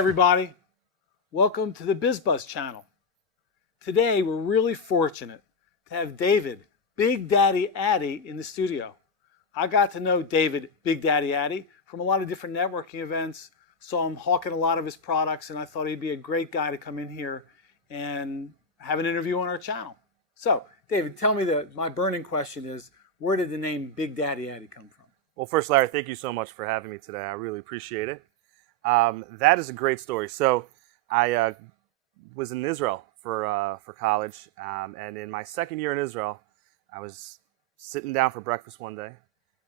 everybody. Welcome to the Bizz channel. Today we're really fortunate to have David, Big Daddy Addi, in the studio. I got to know David, Big Daddy Addi, from a lot of different networking events, saw him hawking a lot of his products, and I thought he'd be a great guy to come in here and have an interview on our channel. So, David, tell me my burning question is, where did the name Big Daddy Addi come from? Well, first, Larry, thank you so much for having me today. I really appreciate it. That is a great story. So I was in Israel for college, and in my second year in Israel, I was sitting down for breakfast one day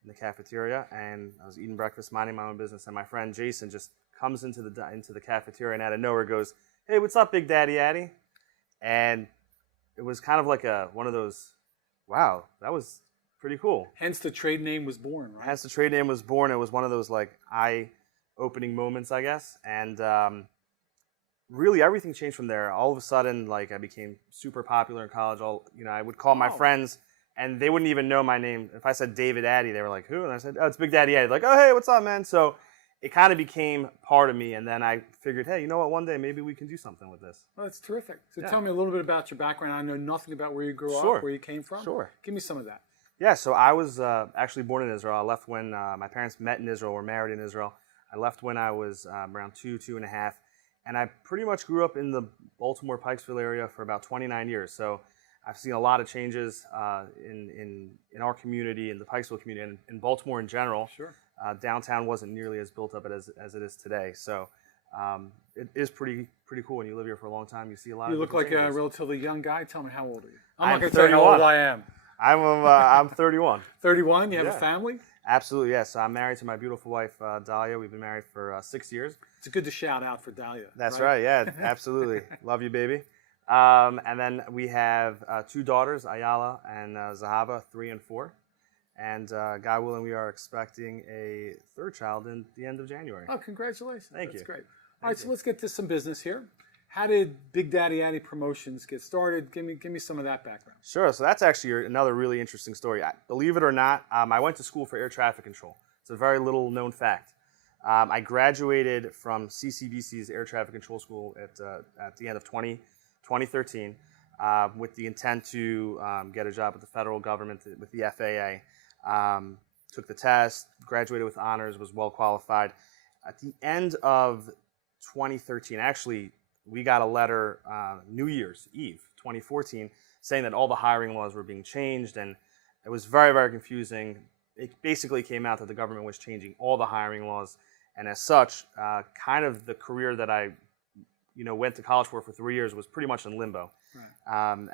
in the cafeteria, and I was eating breakfast, minding my own business, and my friend Jason just comes into the cafeteria and out of nowhere goes, "Hey, what's up, Big Daddy Addi?" And it was kind of like one of those, wow, that was pretty cool. Hence the trade name was born, right? Hence the trade name was born. It was one of those like eye-opening moments, I guess. And really everything changed from there. All of a sudden, like I became super popular in college. I would call my friends and they wouldn't even know my name. If I said David Addi, they were like, "Who?" And I said, "Oh, it's Big Daddy Addi." Like, "Oh, hey, what's up, man?" So it kind of became part of me. And then I figured, hey, you know what? One day maybe we can do something with this. Well, that's terrific. So tell me a little bit about your background. I know nothing about where you grew up, where you came from. Sure. Give me some of that. Yeah, so I was actually born in Israel. I left when my parents met in Israel, were married in Israel. I left when I was around two and a half. And I pretty much grew up in the Baltimore Pikesville area for about 29 years. So I've seen a lot of changes in our community, in the Pikesville community, and in Baltimore in general. Sure. Downtown wasn't nearly as built up as it is today. So it is pretty cool when you live here for a long time. You see a lot of You look like changes. a relatively young guy. Tell me, how old are you? I'm not going to tell you how old I am. I'm 31. 31? You have a family? Absolutely, yes. So I'm married to my beautiful wife, Dahlia. We've been married for 6 years. It's good to shout out for Dahlia. That's right, yeah, absolutely. Love you, baby. And then we have 2 daughters, Ayala and Zahava, 3 and 4. And God willing, we are expecting a 3rd child in the end of January. Oh, congratulations. Thank you. That's great. All right, so let's get to some business here. How did Big Daddy Addi Promotions get started? Give me some of that background. Sure. So that's actually another really interesting story. Believe it or not, I went to school for air traffic control. It's a very little known fact. I graduated from CCBC's air traffic control school at the end of 2013 with the intent to get a job with the federal government, with the FAA. Took the test, graduated with honors, was well qualified. At the end of 2013, actually, we got a letter New Year's Eve 2014 saying that all the hiring laws were being changed, and it was very, very confusing. It basically came out that the government was changing all the hiring laws, and as such, kind of the career that I went to college for 3 years was pretty much in limbo. Right.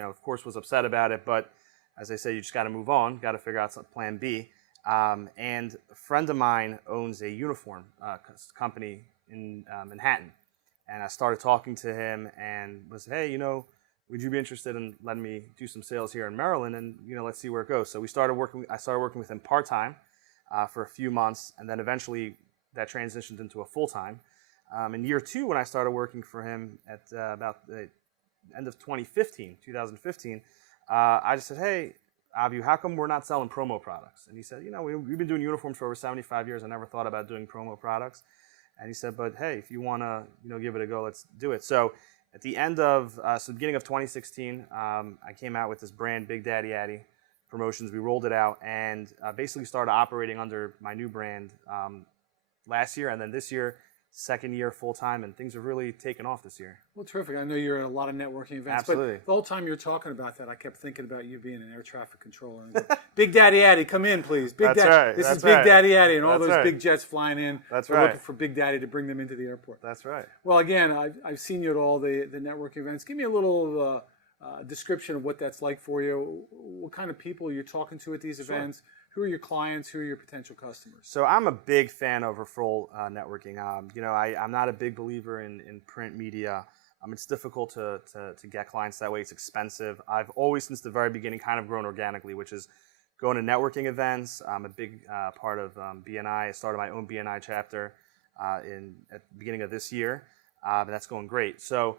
Of course, was upset about it, but as I say, you just got to move on, got to figure out some plan B. And a friend of mine owns a uniform company in Manhattan. And I started talking to him and was, hey, would you be interested in letting me do some sales here in Maryland? And, let's see where it goes. So I started working with him part-time for a few months. And then eventually that transitioned into a full-time. In year 2, when I started working for him at about the end of 2015, I just said, hey, Avi, how come we're not selling promo products? And he said, we've been doing uniforms for over 75 years. I never thought about doing promo products. And he said, but hey, if you want to, give it a go, let's do it. So at the beginning of 2016, I came out with this brand, Big Daddy Addi Promotions. We rolled it out and basically started operating under my new brand last year. And then this year, 2nd year full-time, and things have really taken off this year. Well, terrific. I know you're at a lot of networking events. Absolutely. But the whole time you're talking about that, I kept thinking about you being an air traffic controller. And Big Daddy Addi, come in, please. Big That's Daddy. right. This That's is Big right. Daddy Addi, and all That's those right. big jets flying in. That's We're right. looking for Big Daddy to bring them into the airport. That's right. Well, again, I've seen you at all the networking events. Give me a little description of what that's like for you. What kind of people you're talking to at these events? Who are your clients? Who are your potential customers? So I'm a big fan of referral networking. I'm not a big believer in print media. It's difficult to get clients that way. It's expensive. I've always, since the very beginning, kind of grown organically, which is going to networking events. I'm a big part of BNI. I started my own BNI chapter at the beginning of this year. That's going great. So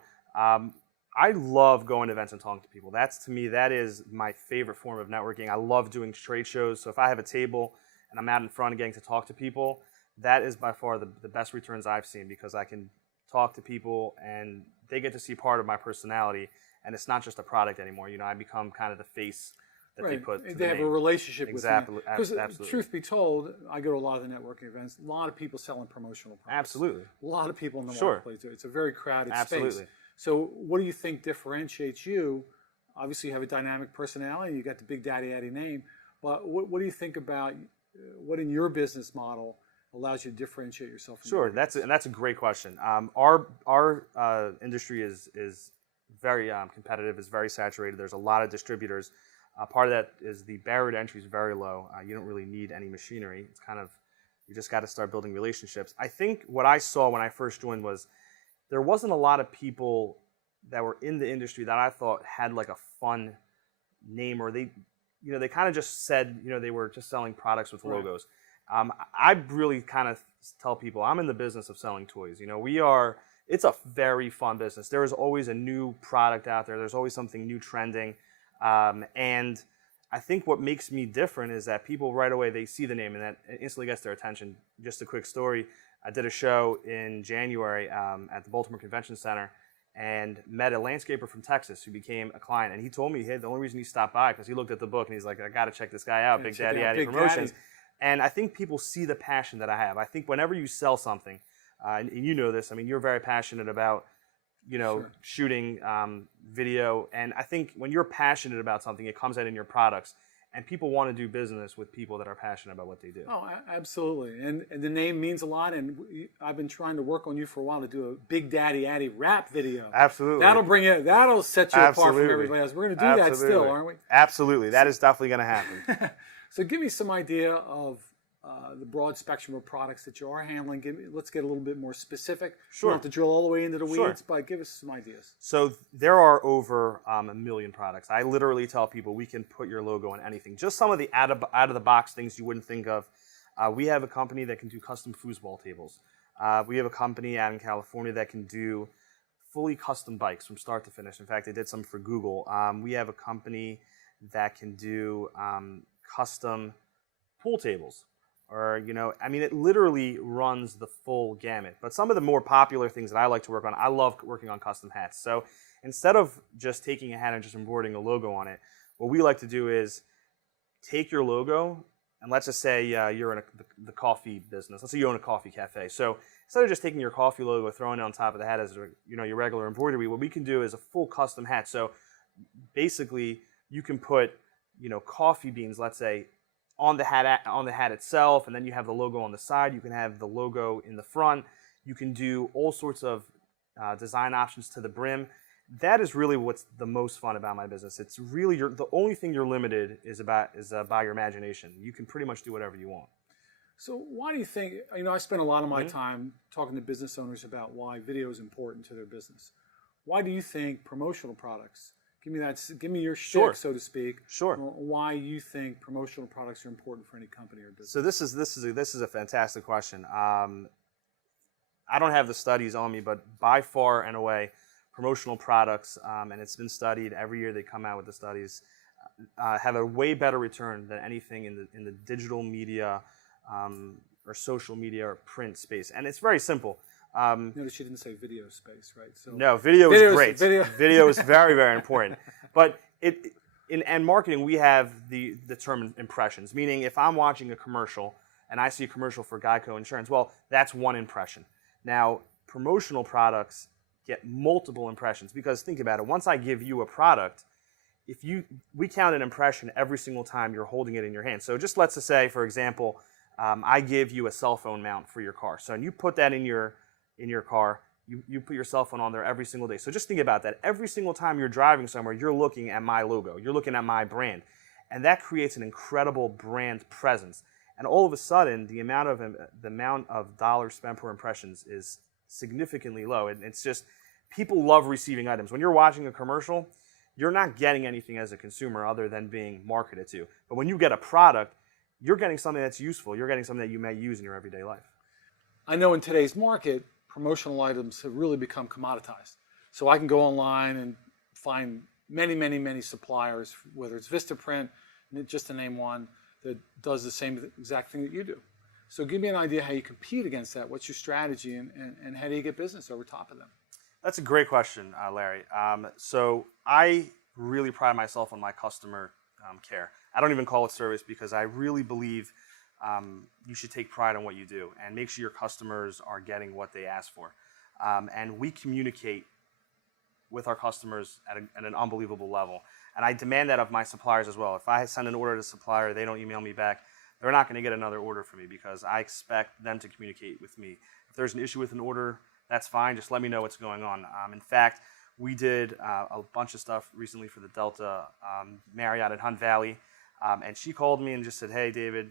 I love going to events and talking to people. To me, that is my favorite form of networking. I love doing trade shows. So if I have a table and I'm out in front and getting to talk to people, that is by far the best returns I've seen, because I can talk to people and they get to see part of my personality, and it's not just a product anymore. You know, I become kind of the face that they put to they the have name. a relationship Exactly. with you. Because Absolutely. truth be told, I go to a lot of the networking events. A lot of people selling promotional products. Absolutely. A lot of people in the Sure. marketplace do. It's a very crowded Absolutely. space. So what do you think differentiates you? Obviously, you have a dynamic personality. You got the Big Daddy Addi name. But what do you think about what in your business model allows you to differentiate yourself from Sure, that's a great question. Our industry is very competitive, is very saturated. There's a lot of distributors. Part of that is the barrier to entry is very low. You don't really need any machinery. It's kind of, you just got to start building relationships. I think what I saw when I first joined was there wasn't a lot of people that were in the industry that I thought had like a fun name, or they kind of just said, they were just selling products with logos. I really kind of tell people I'm in the business of selling toys. It's a very fun business. There is always a new product out there. There's always something new trending. And I think what makes me different is that people right away, they see the name and that instantly gets their attention. Just a quick story. I did a show in January at the Baltimore Convention Center and met a landscaper from Texas who became a client. And he told me, hey, the only reason he stopped by because he looked at the book and he's like, I got to check this guy out, Big Daddy Addi Promotions. And I think people see the passion that I have. I think whenever you sell something, and you know this, I mean, you're very passionate about, shooting video. And I think when you're passionate about something, it comes out in your products. And people want to do business with people that are passionate about what they do. Oh, absolutely. And the name means a lot. And I've been trying to work on you for a while to do a Big Daddy Addi rap video. Absolutely. That'll set you apart from everybody else. We're going to do that still, aren't we? Absolutely. That is definitely going to happen. So give me some idea of the broad spectrum of products that you are handling. Let's get a little bit more specific. Sure. You don't have to drill all the way into the weeds, Sure. but give us some ideas. So there are over 1 million products. I literally tell people we can put your logo on anything. Just some of the out of the box things you wouldn't think of. We have a company that can do custom foosball tables. We have a company out in California that can do fully custom bikes from start to finish. In fact, they did some for Google. We have a company that can do custom pool tables. Or, it literally runs the full gamut. But some of the more popular things that I like to work on, I love working on custom hats. So instead of just taking a hat and just embroidering a logo on it, what we like to do is take your logo, and let's just say you're in the coffee business. Let's say you own a coffee cafe. So instead of just taking your coffee logo, throwing it on top of the hat as your regular embroidery, what we can do is a full custom hat. So basically, you can put coffee beans, let's say, on the hat itself, and then you have the logo on the side. You can have the logo in the front. You can do all sorts of design options to the brim. That is really what's the most fun about my business. It's really the only thing you're limited is by your imagination. You can pretty much do whatever you want. So why do you think, I spend a lot of my time talking to business owners about why video is important to their business. Why do you think promotional products, give me your shtick, so to speak. Sure. Why you think promotional products are important for any company or business? So this is a fantastic question. I don't have the studies on me, but by far and away, promotional products, and it's been studied every year. They come out with the studies, have a way better return than anything in the digital media or social media or print space. And it's very simple. Notice you didn't say video space, right? So no, video is great. Video is very, very important. But in marketing, we have the term impressions, meaning if I'm watching a commercial and I see a commercial for Geico Insurance, well, that's one impression. Now, promotional products get multiple impressions because think about it. Once I give you a product, we count an impression every single time you're holding it in your hand. So just let's say, for example, I give you a cell phone mount for your car. So and you put that in your car, you put your cell phone on there every single day. So just think about that. Every single time you're driving somewhere, you're looking at my logo. You're looking at my brand. And that creates an incredible brand presence. And all of a sudden, the amount of dollars spent per impressions is significantly low. And it's just, people love receiving items. When you're watching a commercial, you're not getting anything as a consumer other than being marketed to. But when you get a product, you're getting something that's useful. You're getting something that you may use in your everyday life. I know in today's market, promotional items have really become commoditized. So I can go online and find many, many, many suppliers, whether it's Vistaprint, just to name one, that does the same exact thing that you do. So give me an idea how you compete against that. What's your strategy, and how do you get business over top of them? That's a great question, Larry. So I really pride myself on my customer care. I don't even call it service because I really believe you should take pride in what you do and make sure your customers are getting what they ask for. And we communicate with our customers at an unbelievable level. And I demand that of my suppliers as well. If I send an order to a supplier, they don't email me back, they're not going to get another order from me because I expect them to communicate with me. If there's an issue with an order, that's fine. Just let me know what's going on. In fact, we did a bunch of stuff recently for the Delta Marriott at Hunt Valley. And she called me and just said, hey, David,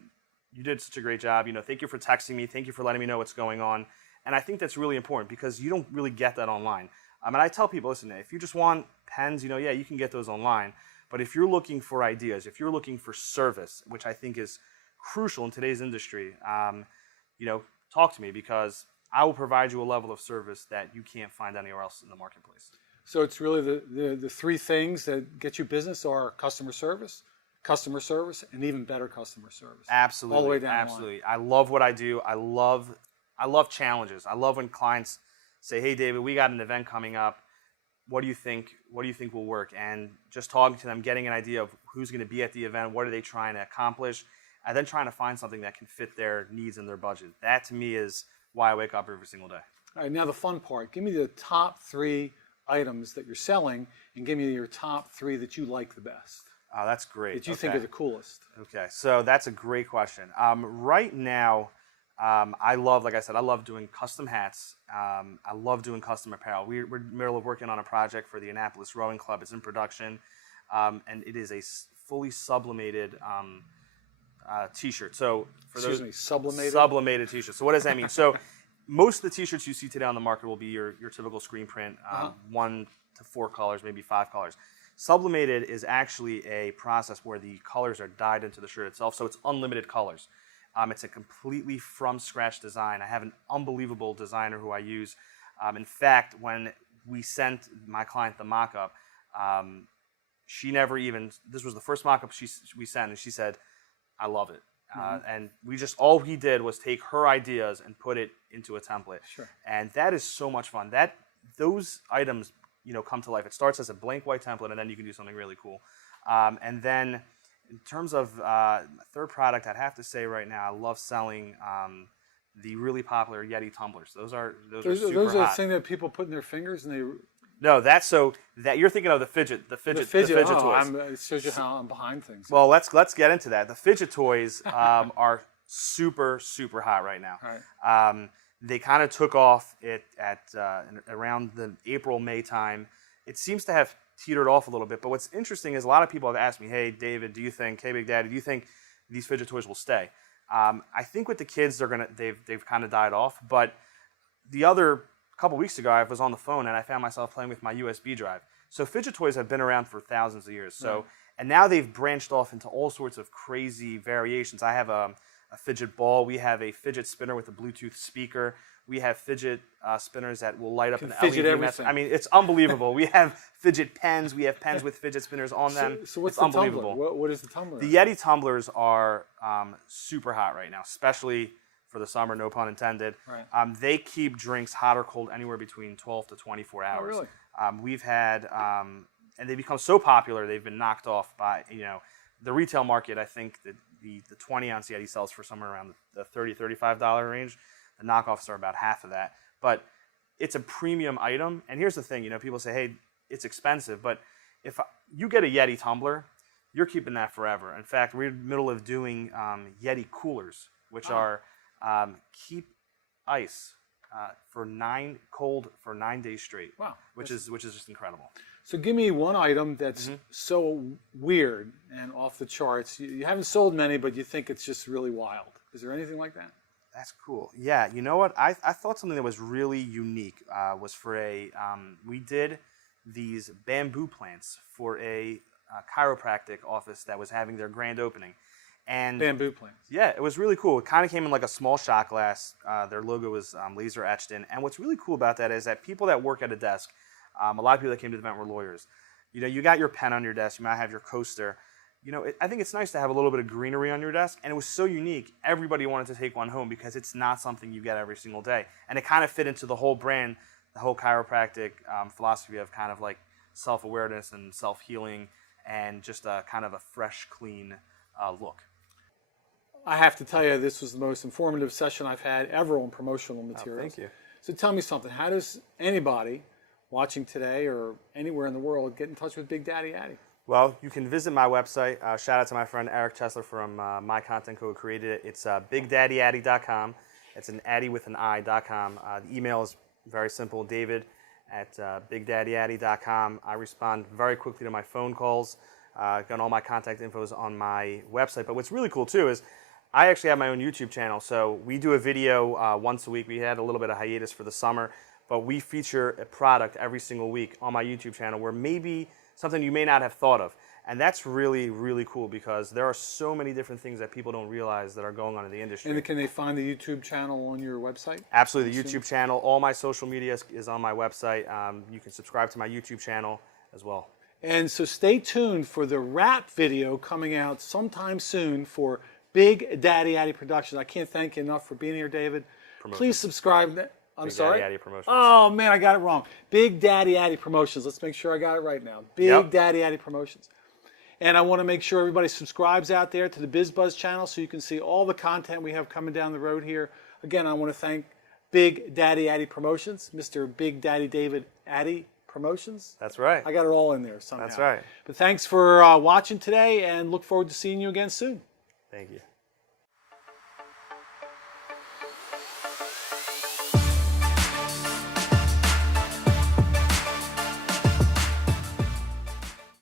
you did such a great job. Thank you for texting me. Thank you for letting me know what's going on. And I think that's really important because you don't really get that online. And I tell people, listen, if you just want pens, yeah, you can get those online. But if you're looking for ideas, if you're looking for service, which I think is crucial in today's industry, talk to me because I will provide you a level of service that you can't find anywhere else in the marketplace. So it's really the three things that get you business are customer service, and even better customer service. Absolutely. All the way down absolutely. The line. I love what I do. I love challenges. I love when clients say, hey, David, we got an event coming up. What do you think will work? And just talking to them, getting an idea of who's going to be at the event, what are they trying to accomplish, and then trying to find something that can fit their needs and their budget. That, to me, is why I wake up every single day. All right, now the fun part. Give me the top 3 items that you're selling, and give me your top 3 that you like the best. Oh, that's great. That you think are the coolest. Okay, so that's a great question. Right now, I love, like I said, I love doing custom hats. I love doing custom apparel. We're in the middle of working on a project for the Annapolis Rowing Club. It's in production, and it is a fully sublimated T-shirt. So for sublimated T-shirts. So what does that mean? So most of the T-shirts you see today on the market will be your typical screen print, 1 to 4 colors, maybe 5 colors. Sublimated is actually a process where the colors are dyed into the shirt itself, so it's unlimited colors. It's a completely from scratch design. I have an unbelievable designer who I use. In fact, when we sent my client the mock-up, this was the first mock-up we sent, and she said, I love it. And all he did was take her ideas and put it into a template. Sure. And that is so much fun. Those items, come to life. It starts as a blank white template, and then you can do something really cool. And then in terms of third product, I'd have to say right now, I love selling the really popular Yeti tumblers. Those are super hot. Those are the thing that people put in their fingers and they. No, that you're thinking of the fidget toys. It shows you how I'm behind things. Well, let's get into that. The fidget toys are super hot right now. Right. They kind of took off around the April-May time. It seems to have teetered off a little bit. But what's interesting is a lot of people have asked me, hey, David, hey, Big Daddy, do you think these fidget toys will stay? I think with the kids, they've kind of died off. But a couple weeks ago, I was on the phone and I found myself playing with my USB drive. So fidget toys have been around for thousands of years. So, and now they've branched off into all sorts of crazy variations. I have a fidget ball. We have a fidget spinner with a Bluetooth speaker. We have fidget spinners that will light up an LED message. I mean, it's unbelievable. We have fidget pens. We have pens with fidget spinners on them. So what's the tumbler? What is the tumbler? The Yeti tumblers are super hot right now, especially for the summer, no pun intended. Right. They keep drinks hot or cold anywhere between 12 to 24 hours. Oh, really? We've had, and they become so popular, they've been knocked off by, the retail market. I think that the 20-ounce Yeti sells for somewhere around the $30, $35 range. The knockoffs are about half of that. But it's a premium item. And here's the thing, people say, hey, it's expensive. But if you get a Yeti tumbler, you're keeping that forever. In fact, we're in the middle of doing Yeti coolers, which are keep ice cold for 9 days straight. Wow. Which is just incredible. So give me one item that's so weird and off the charts. You haven't sold many, but you think it's just really wild. Is there anything like that? That's cool. Yeah, you know what? I thought something that was really unique was for we did these bamboo plants for a chiropractic office that was having their grand opening. And bamboo plants. Yeah, it was really cool. It kind of came in like a small shot glass. Their logo was laser etched in. And what's really cool about that is that people that work at a desk, a lot of people that came to the event were lawyers. You got your pen on your desk. You might have your coaster. I think it's nice to have a little bit of greenery on your desk, and it was so unique. Everybody wanted to take one home because it's not something you get every single day, and it kind of fit into the whole brand, the whole chiropractic philosophy of kind of like self-awareness and self-healing, and just a kind of a fresh, clean look. I have to tell you, this was the most informative session I've had ever on promotional materials. Thank you. So tell me something. How does anybody watching today or anywhere in the world get in touch with Big Daddy Addi? Well, you can visit my website. Shout out to my friend Eric Chesler from My Content Co. created it. It's bigdaddyaddi.com. It's an Addi with an I.com. The email is very simple, David at bigdaddyaddi.com. I respond very quickly to my phone calls. Got all my contact info on my website. But what's really cool too is I actually have my own YouTube channel. So we do a video once a week. We had a little bit of hiatus for the summer, but we feature a product every single week on my YouTube channel where maybe something you may not have thought of. And that's really, really cool because there are so many different things that people don't realize that are going on in the industry. And can they find the YouTube channel on your website? Absolutely, the YouTube channel. All my social media is on my website. You can subscribe to my YouTube channel as well. And so stay tuned for the wrap video coming out sometime soon for Big Daddy Addi Productions. I can't thank you enough for being here, David. Please subscribe. I'm sorry? Big Daddy Addi Promotions. Oh, man, I got it wrong. Big Daddy Addi Promotions. Let's make sure I got it right now. Big Daddy Addi Promotions. And I want to make sure everybody subscribes out there to the BizBuzz channel so you can see all the content we have coming down the road here. Again, I want to thank Big Daddy Addi Promotions, Mr. Big Daddy David Addi Promotions. That's right. I got it all in there somehow. That's right. But thanks for watching today, and look forward to seeing you again soon. Thank you.